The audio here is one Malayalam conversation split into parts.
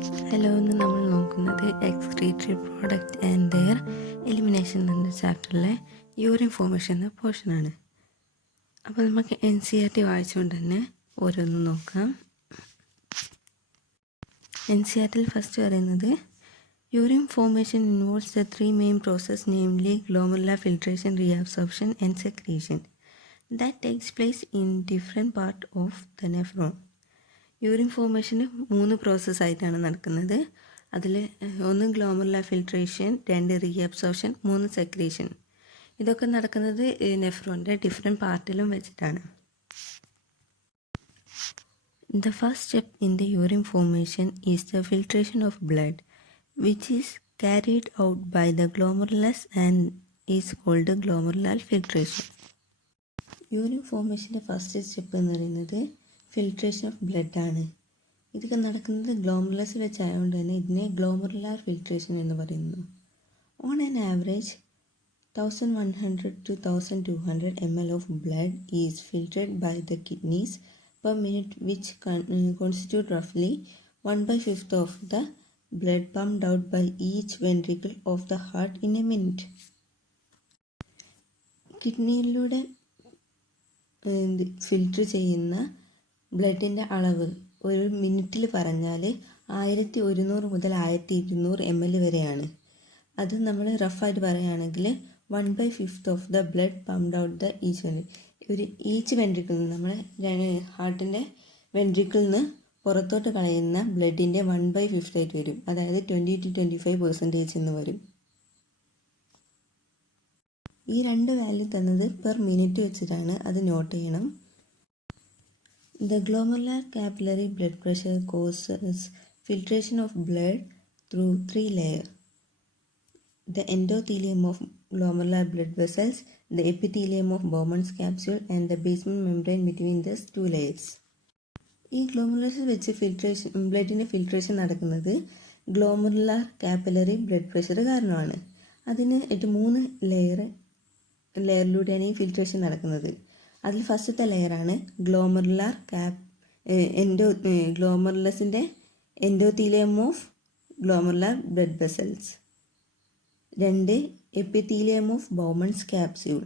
ഹലോ, ഇന്ന് നമ്മൾ നോക്കുന്നത് excretory product and their elimination എന്ന ചാപ്റ്ററിലെ യൂറിൻ ഫോർമേഷൻ എന്ന പോർഷനാണ്. അപ്പോൾ നമുക്ക് NCERT വായിച്ചുകൊണ്ട് തന്നെ ഓരോന്നും നോക്കാം. NCERTയിൽ ഫസ്റ്റ് പറയുന്നത് urine formation involves the 3 main process, namely glomerular filtration, reabsorption and secretion that takes place in different part of the nephron. Urine ഫോർമേഷന് 3 പ്രോസസ്സായിട്ടാണ് നടക്കുന്നത്. അതിൽ 1 ഗ്ലോമെറുലാർ ഫിൽട്രേഷൻ, 2 റീഅബ്സോർപ്ഷൻ, 3 സെക്രീഷൻ. ഇതൊക്കെ നടക്കുന്നത് നെഫ്രോണിൻ്റെ ഡിഫറെൻറ്റ് പാർട്ടിലും വെച്ചിട്ടാണ്. The first step in the urine formation is the filtration of blood, which is carried out by the glomerulus and is called glomerular filtration. Urine ഫോർമേഷൻ്റെ ഫസ്റ്റ് സ്റ്റെപ്പ് എന്ന് പറയുന്നത് ഫിൽട്രേഷൻ ഓഫ് ബ്ലഡ് ആണ്. ഇതൊക്കെ നടക്കുന്നത് ഗ്ലോമറുലസ് വെച്ചായതുകൊണ്ട് തന്നെ ഇതിനെ ഗ്ലോമറുലാർ ഫിൽട്രേഷൻ എന്ന് പറയുന്നു. On an average 1100 to 1200 ml of blood is filtered by the kidneys per minute, which constitute roughly 1/5 of the blood pumped out by each ventricle of the heart in a minute. കിഡ്നിയിലൂടെ ഫിൽറ്റർ ചെയ്യുന്ന ബ്ലഡിൻ്റെ അളവ് ഒരു മിനിറ്റിൽ പറഞ്ഞാൽ 1100 മുതൽ 1200 ml വരെയാണ്. അത് നമ്മൾ റഫായിട്ട് പറയുകയാണെങ്കിൽ 1/5 of the blood pumped out the each ventricle നിന്ന് നമ്മൾ ഹാർട്ടിൻ്റെ വെൻട്രിക്കിൾ നിന്ന് പുറത്തോട്ട് കളയുന്ന ബ്ലഡിൻ്റെ 1/5 ആയിട്ട് വരും. അതായത് 20 to 25% എന്ന് വരും. ഈ 2 വാല്യൂ തന്നത് പെർ മിനിറ്റ് വെച്ചിട്ടാണ്, അത് നോട്ട് ചെയ്യണം. The glomerular capillary blood pressure causes filtration of blood through 3 layers: the endothelium of glomerular blood vessels, the epithelium of Bowman's capsule, and the basement membrane between these 2 layers. ഈ ഗ്ലോമറുലസ് വെച്ച് ബ്ലഡിൻ്റെ ഫിൽട്രേഷൻ നടക്കുന്നത് ഗ്ലോമറുലാർ കാപ്പിലറി ബ്ലഡ് പ്രഷർ കാരണമാണ്. അതിന് 3 ലെയറിലൂടെയാണ് ഈ ഫിൽട്രേഷൻ നടക്കുന്നത്. അതിൽ ഫസ്റ്റത്തെ ലെയറാണ് ഗ്ലോമറുലാർ ഗ്ലോമറുലസിൻ്റെ endothelium of glomerular blood vessels, 2 epithelium of Bowman's capsule,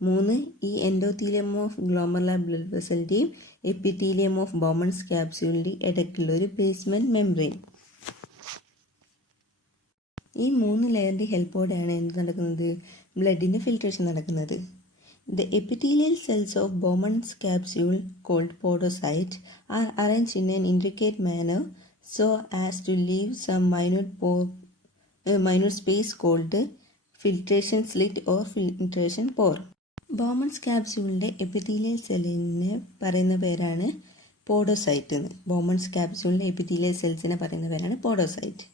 3 ഈ എൻഡോത്തീലിയം ഓഫ് ഗ്ലോമറുലാർ ബ്ലഡ് വെസലിൻ്റെയും എപ്പിത്തീലിയം ഓഫ് ബൗമൺസ് ക്യാപ്സ്യൂളിൻ്റെയും ഇടയ്ക്കുള്ള ഒരു ബേസ്മെൻറ്റ് മെംബ്രെയിൻ. ഈ 3 ലെയറിൻ്റെ ഹെൽപ്പോടെയാണ് എന്ത് നടക്കുന്നത്, ബ്ലഡിൻ്റെ ഫിൽട്രേഷൻ നടക്കുന്നത്. The epithelial cells of Bowman's capsule, called podocytes, are arranged in an intricate manner so as to leave some minute space called filtration slit or filtration pore. Bowman's capsuleന്റെ എപ്പിത്തീലിയൽ സെല്ലിനെ പറയുന്ന പേരാണ് പോഡോസൈറ്റ് എന്ന്. ബോമൺസ് ക്യാപ്സ്യൂളിൻ്റെ എപ്പിത്തീലിയൽ സെൽസിനെ പറയുന്ന പേരാണ് പോഡോസൈറ്റ്.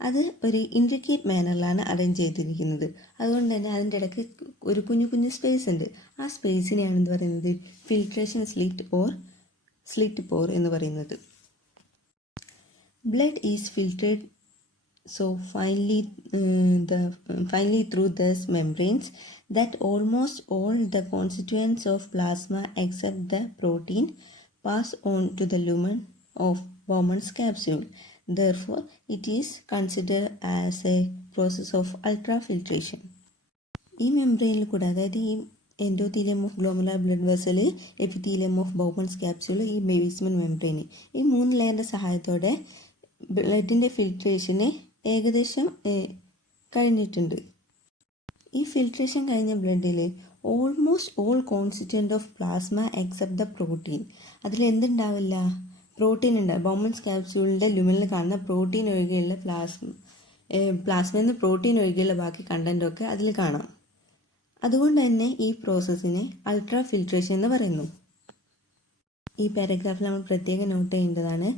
അത് ഒരു ഇൻട്രിക്കേറ്റ് മാനറിലാണ് അറേഞ്ച് ചെയ്തിരിക്കുന്നത്. അതുകൊണ്ട് തന്നെ അതിൻ്റെ ഇടയ്ക്ക് ഒരു കുഞ്ഞു സ്പേസ് ഉണ്ട്. ആ സ്പേസിനെയാണ് എന്ത് പറയുന്നത്, ഫിൽട്രേഷൻ സ്ലിറ്റ് പോർ എന്ന് പറയുന്നത്. Blood is filtered so finely through these membranes that almost all the constituents of plasma except the protein pass on to the lumen of Bowman's capsule. Therefore, it is considered as a process of ultrafiltration. ഈ മെംബ്രെയിനിൽ കൂടെ, അതായത് ഈ endothelium of glomerular blood vessel, epithelium of Bowman's capsule, ഈ ബേസ്മെൻറ്റ് മെംബ്രെയിൻ, ഈ 3 ലെയറിൻ്റെ സഹായത്തോടെ ബ്ലഡിൻ്റെ ഫിൽട്രേഷന് ഏകദേശം കഴിഞ്ഞിട്ടുണ്ട്. ഈ ഫിൽട്രേഷൻ കഴിഞ്ഞ ബ്ലഡിൽ almost all constituent of plasma except the protein, അതിൽ എന്തുണ്ടാവില്ല, പ്രോട്ടീൻ ഉണ്ടാവും. ബൗമൺസ് ക്യാപ്സ്യൂളിൻ്റെ ലുമിനിൽ കാണുന്ന പ്രോട്ടീൻ ഒഴികെയുള്ള പ്ലാസ്മയിൽ നിന്ന് പ്രോട്ടീൻ ഒഴികെയുള്ള ബാക്കി കണ്ടൻറ്റൊക്കെ അതിൽ കാണാം. അതുകൊണ്ട് തന്നെ ഈ പ്രോസസ്സിനെ അൾട്രാ ഫിൽട്രേഷൻ എന്ന് പറയുന്നു. ഈ പാരഗ്രാഫിൽ നമ്മൾ പ്രത്യേകം നോട്ട് ചെയ്യേണ്ടതാണ്,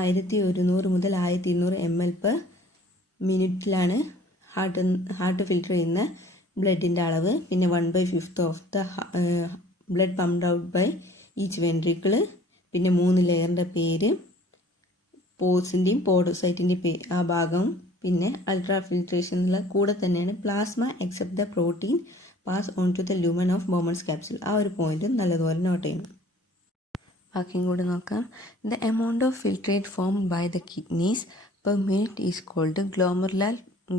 1100 മുതൽ 1200 ml per മിനിറ്റിലാണ് ഹാർട്ട് ഫിൽറ്റർ ചെയ്യുന്ന ബ്ലഡിൻ്റെ അളവ്. പിന്നെ 1/5 of the blood pumped out by each ventricle, പിന്നെ 3 ലെയറിൻ്റെ പേര്, പോസിൻ്റെയും പോഡോസൈറ്റിൻ്റെയും ആ ഭാഗം, പിന്നെ അൾട്രാ ഫിൽട്രേഷനുള്ള കൂടെ തന്നെയാണ് plasma except the protein pass on to the lumen of Bowman's capsule. ആ ഒരു പോയിന്റ് നല്ലതുപോലെ നോട്ട് ചെയ്യണം. ബാക്കിയും കൂടെ നോക്കാം. The amount of filtrate form by the kidneys per minute is called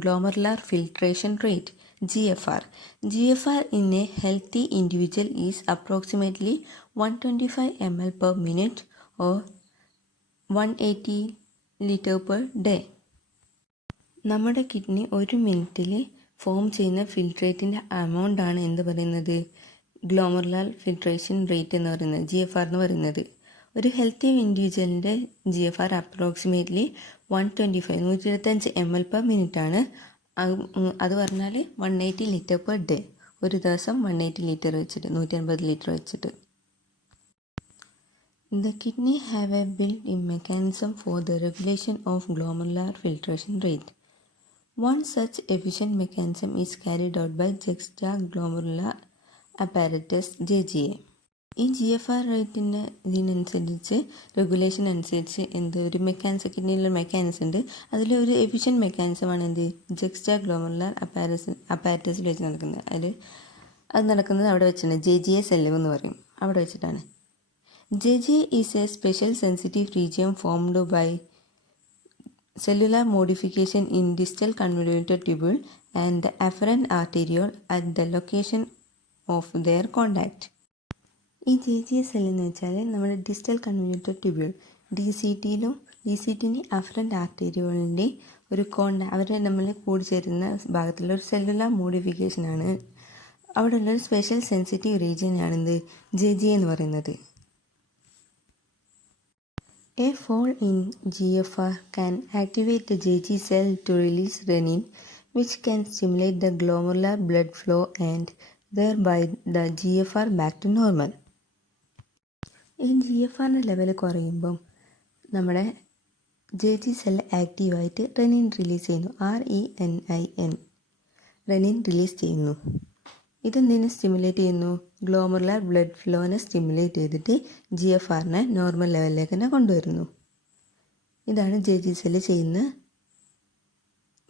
glomerular filtration rate, GFR. GFR in a healthy individual is approximately 125 ml per minute or 180 liter per day. നമ്മുടെ കിഡ്നി ഒരു മിനിറ്റിൽ ഫോം ചെയ്യുന്ന ഫിൽട്രേറ്റിൻ്റെ എമൗണ്ട് ആണ് എന്ത് പറയുന്നത്, ഗ്ലോമറുലാർ ഫിൽട്രേഷൻ റേറ്റ് എന്ന് പറയുന്നത്, GFR എന്ന് പറയുന്നത്. ഒരു ഹെൽത്തി ഇൻഡിവിജ്വലിൻ്റെ GFR approximately 125 ml per minute ആണ്. അത് പറഞ്ഞാൽ 180 ലിറ്റർ പെർ ഡേ. ഒരു ദിവസം 180 ലിറ്റർ വെച്ചിട്ട്, 180 ലിറ്റർ വെച്ചിട്ട്. The kidney have a built-in mechanism for the regulation of glomerular filtration rate. One such efficient mechanism is carried out by juxtaglomerular apparatus, JGA. ഈ GFR റേറ്റിൻ്റെ ഇതിനനുസരിച്ച് റെഗുലേഷൻ അനുസരിച്ച് ഒരു മെക്കാനിസം, കിഡ്നിയിലുള്ള മെക്കാനിസം ഉണ്ട്. അതിലൊരു എഫിഷ്യൻറ്റ് മെക്കാനിസമാണ് ജക്സ്റ്റാഗ്ലോമറുലാർ അപ്പാരറ്റസിൽ വെച്ച് നടക്കുന്നത്. അത് നടക്കുന്നത് അവിടെ വെച്ചാണ്, JGA സെല്ല് എന്ന് പറയും, അവിടെ വെച്ചിട്ടാണ്. JGA is a special sensitive region formed by cellular modification in distal convoluted tubule and the afferent arteriole at the location of their contact. ഈ JGA സെല്ല് എന്ന് വെച്ചാൽ നമ്മുടെ distal convoluted tubule, DCT afferent ആർട്ടീരിയോളിൻ്റെ ഒരു അവരെ നമ്മൾ കൂടിച്ചേരുന്ന ഭാഗത്തുള്ള ഒരു സെല്ലുലാർ മോഡിഫിക്കേഷനാണ്. അവിടെ ഉള്ളൊരു സ്പെഷ്യൽ സെൻസിറ്റീവ് റീജിയനാണ് JGA എന്ന് പറയുന്നത്. A fall in GFR can activate the JG cell to release renin, which can stimulate the glomerular blood flow and thereby the GFR back to normal. ഈ GFRൻ്റെ ലെവൽ കുറയുമ്പം നമ്മുടെ JG സെൽ ആക്റ്റീവായിട്ട് റെനിൻ റിലീസ് ചെയ്യുന്നു, RENIN, റെനിൻ റിലീസ് ചെയ്യുന്നു. ഇതെന്തിനെ സ്റ്റിമുലേറ്റ് ചെയ്യുന്നു, ഗ്ലോമറുലാർ ബ്ലഡ് ഫ്ലോനെ സ്റ്റിമുലേറ്റ് ചെയ്തിട്ട് GFRനെ നോർമൽ ലെവലിലേക്ക് തന്നെ കൊണ്ടുവരുന്നു. ഇതാണ് JG സെല്ല് ചെയ്യുന്ന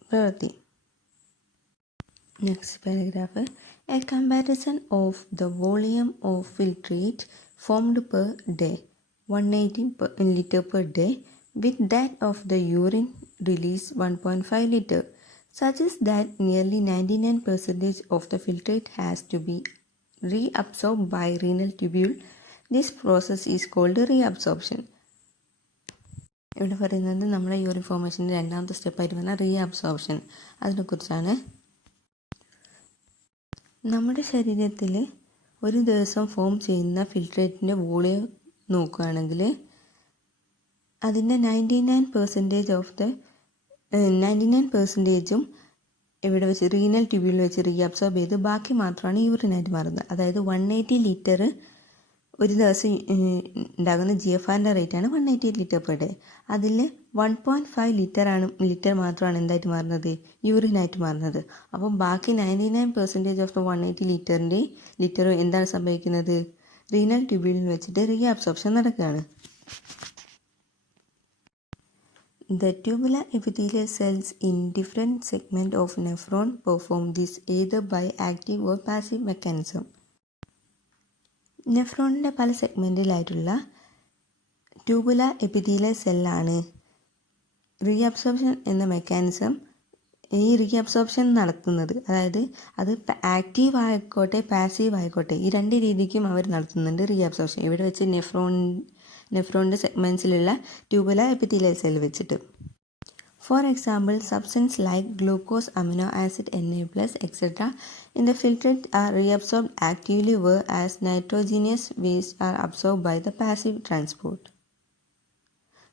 പ്രവൃത്തി. Next paragraph. A comparison of the volume of filtrate formed per day, 180 liter per day, with that of the urine release 1.5 liter, suggests that nearly 99% of the filtrate has to be reabsorbed by renal tubule. This process is called reabsorption. ഇവിടെ പറയുന്നത് നമ്മുടെ യൂറിൻ ഫോർമേഷൻ്റെ രണ്ടാമത്തെ സ്റ്റെപ്പായിട്ട് വരുന്ന റീഅബ്സോർപ്ഷൻ, അതിനെക്കുറിച്ചാണ്. നമ്മുടെ ശരീരത്തിൽ ഒരു ദിവസം ഫോം ചെയ്യുന്ന ഫിൽട്രേറ്റിൻ്റെ വോളിയം നോക്കുകയാണെങ്കിൽ അതിൻ്റെ 99% ഇവിടെ വെച്ച് റീനൽ ട്യൂബ്യൂളിൽ വെച്ച് റീഅബ്സോർബ് ചെയ്ത് ബാക്കി മാത്രമാണ് യൂറിനായിട്ട് മാറുന്നത്. അതായത് 180 ലിറ്റർ ഒരു ദിവസം ഉണ്ടാകുന്ന GFRൻ്റെ റേറ്റാണ് 180 ലിറ്റർ പെർ ഡേ. അതിൽ 1.5 ലിറ്റർ മാത്രമാണ് എന്തായിട്ട് മാറുന്നത്, യൂറിനായിട്ട് മാറുന്നത്. അപ്പം ബാക്കി 99% ഓഫ് ദ 180 ലിറ്റർ എന്താണ് സംഭവിക്കുന്നത്, റീനൽ ട്യൂബ്യൂളിൽ വെച്ചിട്ട് റീഅബ്സോർപ്ഷൻ നടക്കുകയാണ്. The tubular epithelial cells in different segments of nephron perform this either by active or passive mechanism. നെഫ്രോണിൻ്റെ പല സെഗ്മെൻറ്റിലായിട്ടുള്ള ട്യൂബുലാർ എപ്പിത്തീലിയൽ സെല്ലാണ് റീഅബ്സോർപ്ഷൻ എന്ന മെക്കാനിസം ഈ റീഅബ്സോർപ്ഷൻ നടത്തുന്നത്. അതായത് അത് ആക്റ്റീവ് ആയിക്കോട്ടെ പാസീവ് ആയിക്കോട്ടെ, ഈ രണ്ട് രീതിക്കും അവർ നടത്തുന്നുണ്ട് റീഅബ്സോർപ്ഷൻ. ഇവിടെ വെച്ച് നെഫ്രോണിൻ്റെ സെഗ്മെൻറ്റ്സിലുള്ള ട്യൂബുലാർ എപ്പിത്തീലിയൽ സെൽ വെച്ചിട്ട്. For example, substances like glucose, amino acid, Na+, etc. in the filtrate are reabsorbed actively, whereas nitrogenous waste are absorbed by the passive transport.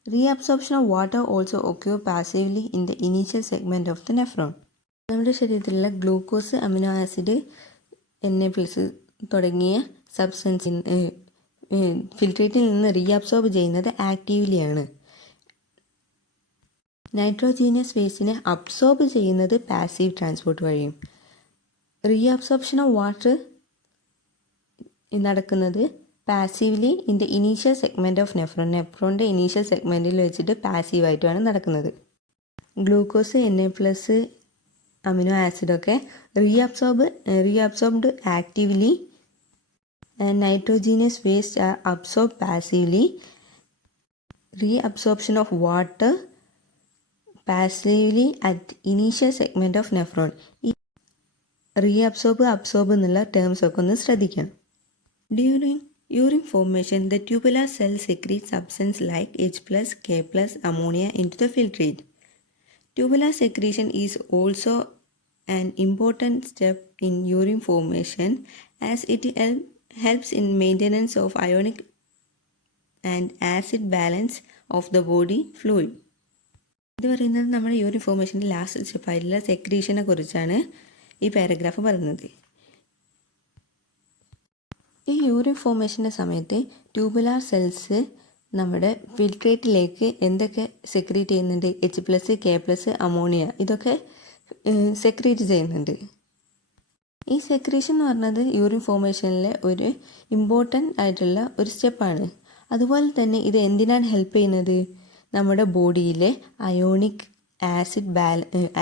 Reabsorption of water also occurs passively in the initial segment of the nephron. നമ്മുടെ ശരീരത്തിലുള്ള ഗ്ലൂക്കോസ്, അമിനോ ആസിഡ്, Na+ തുടങ്ങിയ സബ്സ്റ്റൻസ് ഫിൽട്രേറ്റിൽ നിന്ന് റീഅബ്സോർബ് ചെയ്യുന്നത് ആക്റ്റീവ്ലിയാണ്. നൈട്രോജീനിയസ് വേസ്റ്റിനെ അബ്സോർബ് ചെയ്യുന്നത് പാസീവ് ട്രാൻസ്പോർട്ട് വഴിയും. റീഅബ്സോർപ്ഷൻ ഓഫ് വാട്ടർ നടക്കുന്നത് passively in the initial segment of നെഫ്രോണിൻ്റെ ഇനീഷ്യൽ സെഗ്മെൻറ്റിൽ വെച്ചിട്ട് പാസീവായിട്ടുമാണ് നടക്കുന്നത്. ഗ്ലൂക്കോസ്, Na+, അമിനോ ആസിഡൊക്കെ reabsorbed actively and nitrogenous waste are absorbed passively. Reabsorption of water passively at initial segment of nephron. ഈ റീഅബ്സോർബ് അബ്സോർബ് എന്നുള്ള ടേംസ് ഒക്കെ ഒന്ന് ശ്രദ്ധിക്കണം. During urine formation, the tubular cell secretes substance like H+, K+, ammonia into the filtrate. Tubular secretion is also an important step in urine formation as it helps in maintenance of ionic and acid balance of the body fluid. ഇത് പറയുന്നത് നമ്മുടെ യൂറിൻ ഫോർമേഷൻ്റെ ലാസ്റ്റ് സ്റ്റെപ്പായിട്ടുള്ള സെക്രീഷനെ കുറിച്ചാണ് ഈ പാരഗ്രാഫ് പറയുന്നത്. ഈ യൂറിൻ ഫോർമേഷൻ്റെ സമയത്ത് ട്യൂബുലാർ സെൽസ് നമ്മുടെ ഫിൽട്രേറ്റിലേക്ക് എന്തൊക്കെ സെക്രീറ്റ് ചെയ്യുന്നുണ്ട്? H+, K+, അമോണിയ ഇതൊക്കെ സെക്രീറ്റ് ചെയ്യുന്നുണ്ട്. ഈ സെക്രീഷൻ എന്ന് പറഞ്ഞത് യൂറിൻ ഫോർമേഷനിലെ ഒരു ഇമ്പോർട്ടൻ്റ് ആയിട്ടുള്ള ഒരു സ്റ്റെപ്പാണ്. അതുപോലെ തന്നെ ഇത് എന്തിനാണ് ഹെൽപ്പ് ചെയ്യുന്നത്? നമ്മുടെ ബോഡിയിലെ അയോണിക്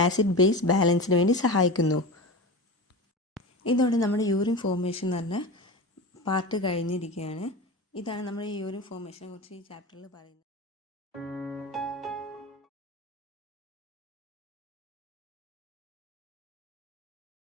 ആസിഡ് ബേസ് ബാലൻസിന് വേണ്ടി സഹായിക്കുന്നു. ഇതോടെ നമ്മുടെ യൂറിൻ ഫോർമേഷൻ എന്ന് പറഞ്ഞ പാർട്ട് കഴിഞ്ഞിരിക്കുകയാണ്. ഇതാണ് നമ്മുടെ യൂറിൻ ഫോർമേഷനെ കുറിച്ച് ഈ ചാപ്റ്ററിൽ പറയുന്നത്.